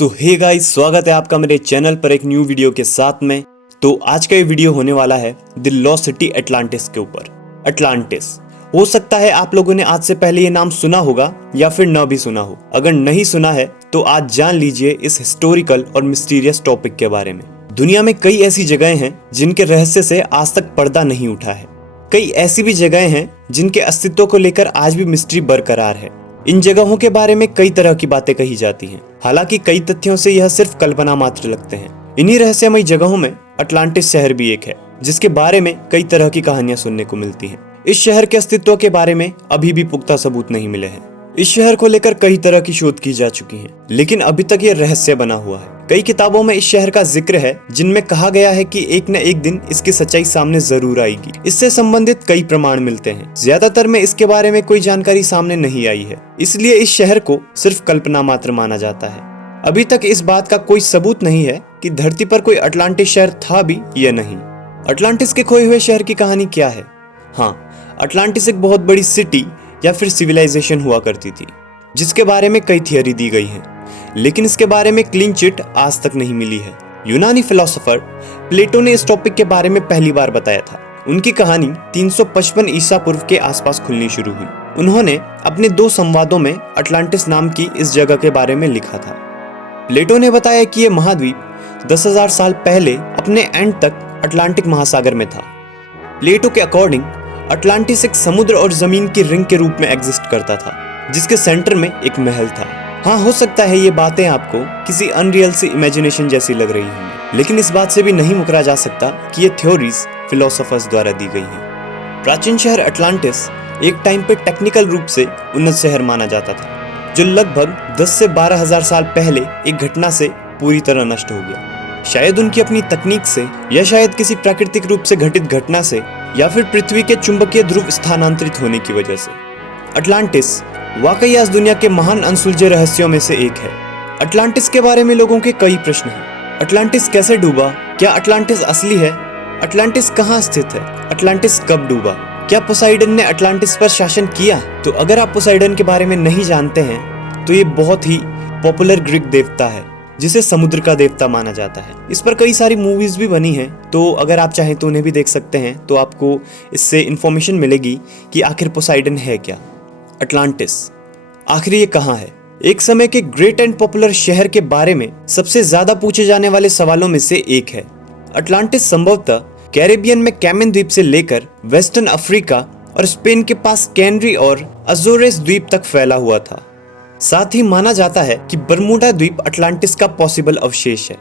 सो hey guys, स्वागत है आपका मेरे चैनल पर एक न्यू वीडियो के साथ में। तो आज का ये वीडियो होने वाला है द लॉस्ट सिटी अटलांटिस के ऊपर। अटलांटिस, हो सकता है आप लोगों ने आज से पहले ये नाम सुना होगा या फिर न भी सुना हो। अगर नहीं सुना है तो आज जान लीजिए इस हिस्टोरिकल और मिस्टीरियस टॉपिक के बारे में। दुनिया में कई ऐसी जगहें हैं जिनके रहस्य से आज तक पर्दा नहीं उठा है। कई ऐसी भी जगहें हैं जिनके अस्तित्व को लेकर आज भी मिस्ट्री बरकरार है। इन जगहों के बारे में कई तरह की बातें कही जाती हैं, हालांकि कई तथ्यों से यह सिर्फ कल्पना मात्र लगते हैं। इन्हीं रहस्यमयी जगहों में अटलांटिस शहर भी एक है, जिसके बारे में कई तरह की कहानियां सुनने को मिलती हैं। इस शहर के अस्तित्व के बारे में अभी भी पुख्ता सबूत नहीं मिले हैं। इस शहर को लेकर कई तरह की शोध की जा चुकी है, लेकिन अभी तक यह रहस्य बना हुआ है। कई किताबों में इस शहर का जिक्र है, जिनमें कहा गया है कि एक न एक दिन इसकी सच्चाई सामने जरूर आएगी। इससे संबंधित कई प्रमाण मिलते हैं। ज्यादातर में इसके बारे में कोई जानकारी सामने नहीं आई है, इसलिए इस शहर को सिर्फ कल्पना मात्र माना जाता है। अभी तक इस बात का कोई सबूत नहीं है कि धरती पर कोई अटलांटिस शहर था भी या नहीं। अटलांटिस के खोए हुए शहर की कहानी क्या है? हाँ, अटलांटिस एक बहुत बड़ी सिटी या फिर सिविलाइजेशन हुआ करती थी, जिसके बारे में कई थियरी दी गई हैं, लेकिन इसके बारे में क्लीन चिट आज तक नहीं मिली है। यूनानी फिलोसोफर प्लेटो ने इस टॉपिक के बारे में पहली बार बताया था। उनकी कहानी 355 ईसा पूर्व के आसपास खुलनी शुरू हुई। उन्होंने अपने 2 संवादों में अटलांटिस नाम की इस जगह के बारे में लिखा था। प्लेटो ने बताया कि यह महाद्वीप 10,000 साल पहले अपने एंड तक अटलांटिक महासागर में था। प्लेटो के अकॉर्डिंग अटलांटिस एक समुद्र और जमीन की रिंग के रूप में एग्जिस्ट करता था, जिसके सेंटर में एक महल था। हाँ, हो सकता है ये बातें आपको किसी अनरियल सी इमेजिनेशन जैसी लग रही होंगी, लेकिन इस बात से भी नहीं मुकरा जा सकता कि ये थ्योरीज फिलोसोफर्स द्वारा दी गई हैं। प्राचीन शहर अटलांटिस एक टाइम पे टेक्निकल रूप से उन्नत शहर माना जाता था, जो लगभग 10 से 12,000 साल पहले एक घटना से पूरी तरह नष्ट हो गया। शायद उनकी अपनी तकनीक से, या शायद किसी प्राकृतिक रूप से घटित घटना से, या फिर पृथ्वी के चुंबकीय ध्रुव स्थानांतरित होने की वजह से। अटलांटिस वाकई आज दुनिया के महान अनसुलझे रहस्यों में से एक है। अटलांटिस के बारे में लोगों के कई प्रश्न हैं। अटलांटिस कैसे डूबा? क्या अटलांटिस असली है? अटलांटिस कहाँ स्थित है? अटलांटिस कब डूबा? क्या पोसाइडन ने अटलांटिस पर शासन किया? तो अगर आप पोसाइडन के बारे में नहीं जानते हैं, तो ये बहुत ही पॉपुलर ग्रीक देवता है, जिसे समुद्र का देवता माना जाता है। इस पर कई सारी मूवीज भी बनी हैं, तो अगर आप चाहें तो उन्हें भी देख सकते हैं। तो आपको इससे इंफॉर्मेशन मिलेगी कि आखिर पोसाइडन है क्या। अटलांटिस आखिर ये कहाँ है? एक समय के ग्रेट एंड पॉपुलर शहर के बारे में सबसे ज्यादा पूछे जाने वाले सवालों में से एक है। अटलांटिस संभवतः कैरेबियन में कैमन द्वीप से लेकर वेस्टर्न अफ्रीका और स्पेन के पास कैनरी और अजोरेस द्वीप तक फैला हुआ था। साथ ही माना जाता है कि बरमूडा द्वीप अटलांटिस का पॉसिबल अवशेष है।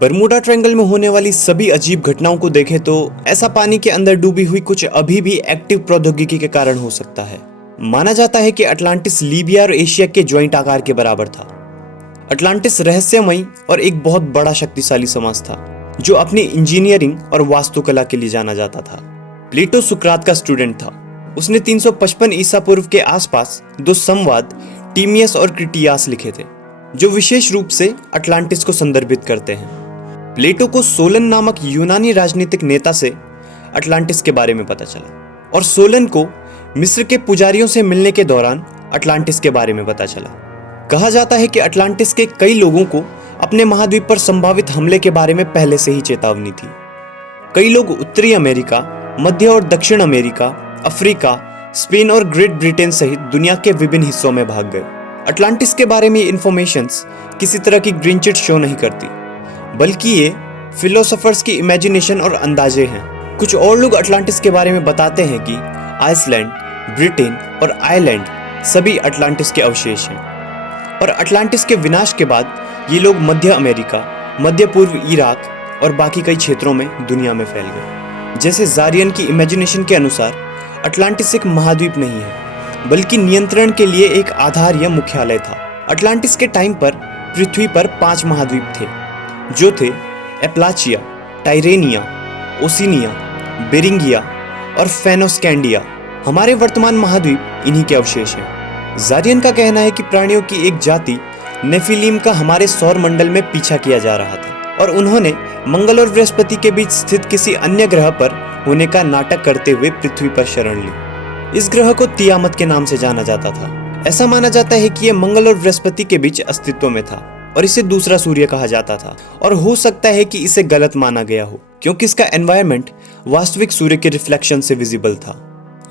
बरमूडा ट्रायंगल में होने वाली सभी अजीब घटनाओं को देखें तो ऐसा पानी के अंदर डूबी हुई कुछ अभी भी एक्टिव प्रौद्योगिकी के कारण हो सकता है। माना जाता है कि अटलांटिस लीबिया और एशिया के ज्वाइंट आकार के बराबर था। अटलांटिस रहस्यमयी और एक बहुत बड़ा शक्तिशाली समाज था, जो अपनी इंजीनियरिंग और वास्तुकला के लिए जाना जाता था। प्लेटो सुकरात का स्टूडेंट था। उसने 355 ईसा पूर्व के आसपास 2 संवाद टीमियस और क्रिटियास लिखे थे, जो विशेष रूप से अटलांटिस को संदर्भित करते हैं। प्लेटो को सोलन नामक यूनानी राजनीतिक नेता से अटलांटिस के बारे में पता चला, और सोलन को मिस्र के पुजारियों से मिलने के दौरान अटलांटिस के बारे में पता चला। कहा जाता है कि अटलांटिस के कई लोगों को अपने महाद्वीप पर संभावित हमले के बारे में पहले से ही चेतावनी थी। कई लोग उत्तरी अमेरिका, मध्य और दक्षिण अमेरिका, अफ्रीका, स्पेन और ग्रेट ब्रिटेन सहित दुनिया के विभिन्न हिस्सों में भाग गए। अटलांटिस के बारे में ये इंफॉर्मेशंस किसी तरह की ग्रीन चिट शो नहीं करती, बल्कि ये फिलोसोफर्स की इमेजिनेशन और अंदाजे हैं। कुछ और लोग अटलांटिस के बारे में बताते हैं कि आइसलैंड, ब्रिटेन और आयरलैंड सभी अटलांटिस के अवशेष हैं, और अटलांटिस के विनाश के बाद ये लोग मध्य अमेरिका, मध्य पूर्व इराक और बाकी कई क्षेत्रों में दुनिया में फैल गए। जैसे जारियन की इमेजिनेशन के अनुसार अटलांटिस एक महाद्वीप नहीं है, बल्कि नियंत्रण के लिए एक आधार या मुख्यालय था। अटलांटिस के टाइम पर पृथ्वी पर 5 महाद्वीप थे, जो थे एप्लाचिया, टाइरेनिया, ओसिनिया, बेरिंगिया और फेनोस्कैंडिया। हमारे वर्तमान महाद्वीप इन्हीं के अवशेष हैं। जारियन का कहना है कि प्राणियों की एक जाति नेफिलीम का हमारे सौर मंडल में पीछा किया जा रहा था, और उन्होंने मंगल और बृहस्पति के बीच स्थित किसी अन्य ग्रह पर होने का नाटक करते हुए पृथ्वी पर शरण ली। इस ग्रह को तियामत के नाम से जाना जाता था। ऐसा माना जाता है कि यह मंगल और बृहस्पति के बीच अस्तित्व में था, और इसे दूसरा सूर्य कहा जाता था। और हो सकता है कि इसे गलत माना गया हो क्योंकि इसका एनवायरनमेंट वास्तविक सूर्य के रिफ्लेक्शन से विजिबल था,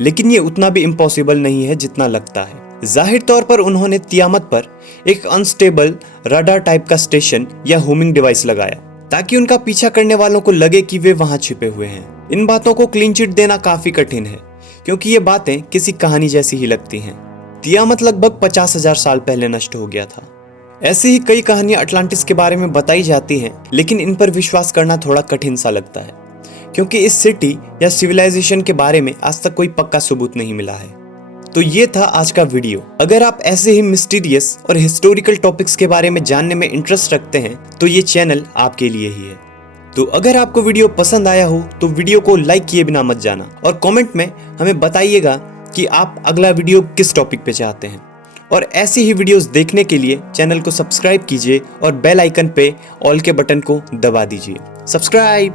लेकिन ये उतना भी इम्पॉसिबल नहीं है जितना लगता है। जाहिर तौर पर उन्होंने तियामत पर एक अनस्टेबल रडार टाइप का स्टेशन या होमिंग डिवाइस लगाया ताकि उनका पीछा करने वालों को लगे कि वे वहां छिपे हुए हैं। इन बातों को क्लीन चिट देना काफी कठिन है क्योंकि ये बातें किसी कहानी जैसी ही लगती हैं। तियामत लगभग 50,000 साल पहले नष्ट हो गया था। ऐसी ही कई कहानियां अटलांटिस के बारे में बताई जाती हैं, लेकिन इन पर विश्वास करना थोड़ा कठिन सा लगता है क्योंकि इस सिटी या सिविलाइजेशन के बारे में आज तक कोई पक्का सबूत नहीं मिला है। तो ये था आज का वीडियो। अगर आप ऐसे ही मिस्टीरियस और हिस्टोरिकल टॉपिक्स के बारे में जानने में इंटरेस्ट रखते हैं तो ये चैनल आपके लिए ही है। तो अगर आपको वीडियो पसंद आया हो तो वीडियो को लाइक किए बिना मत जाना और कमेंट में हमें बताइएगा कि आप अगला वीडियो किस टॉपिक पे चाहते हैं। और ऐसी ही वीडियोस देखने के लिए चैनल को सब्सक्राइब कीजिए और बेल आइकन पे ऑल के बटन को दबा दीजिए। सब्सक्राइब।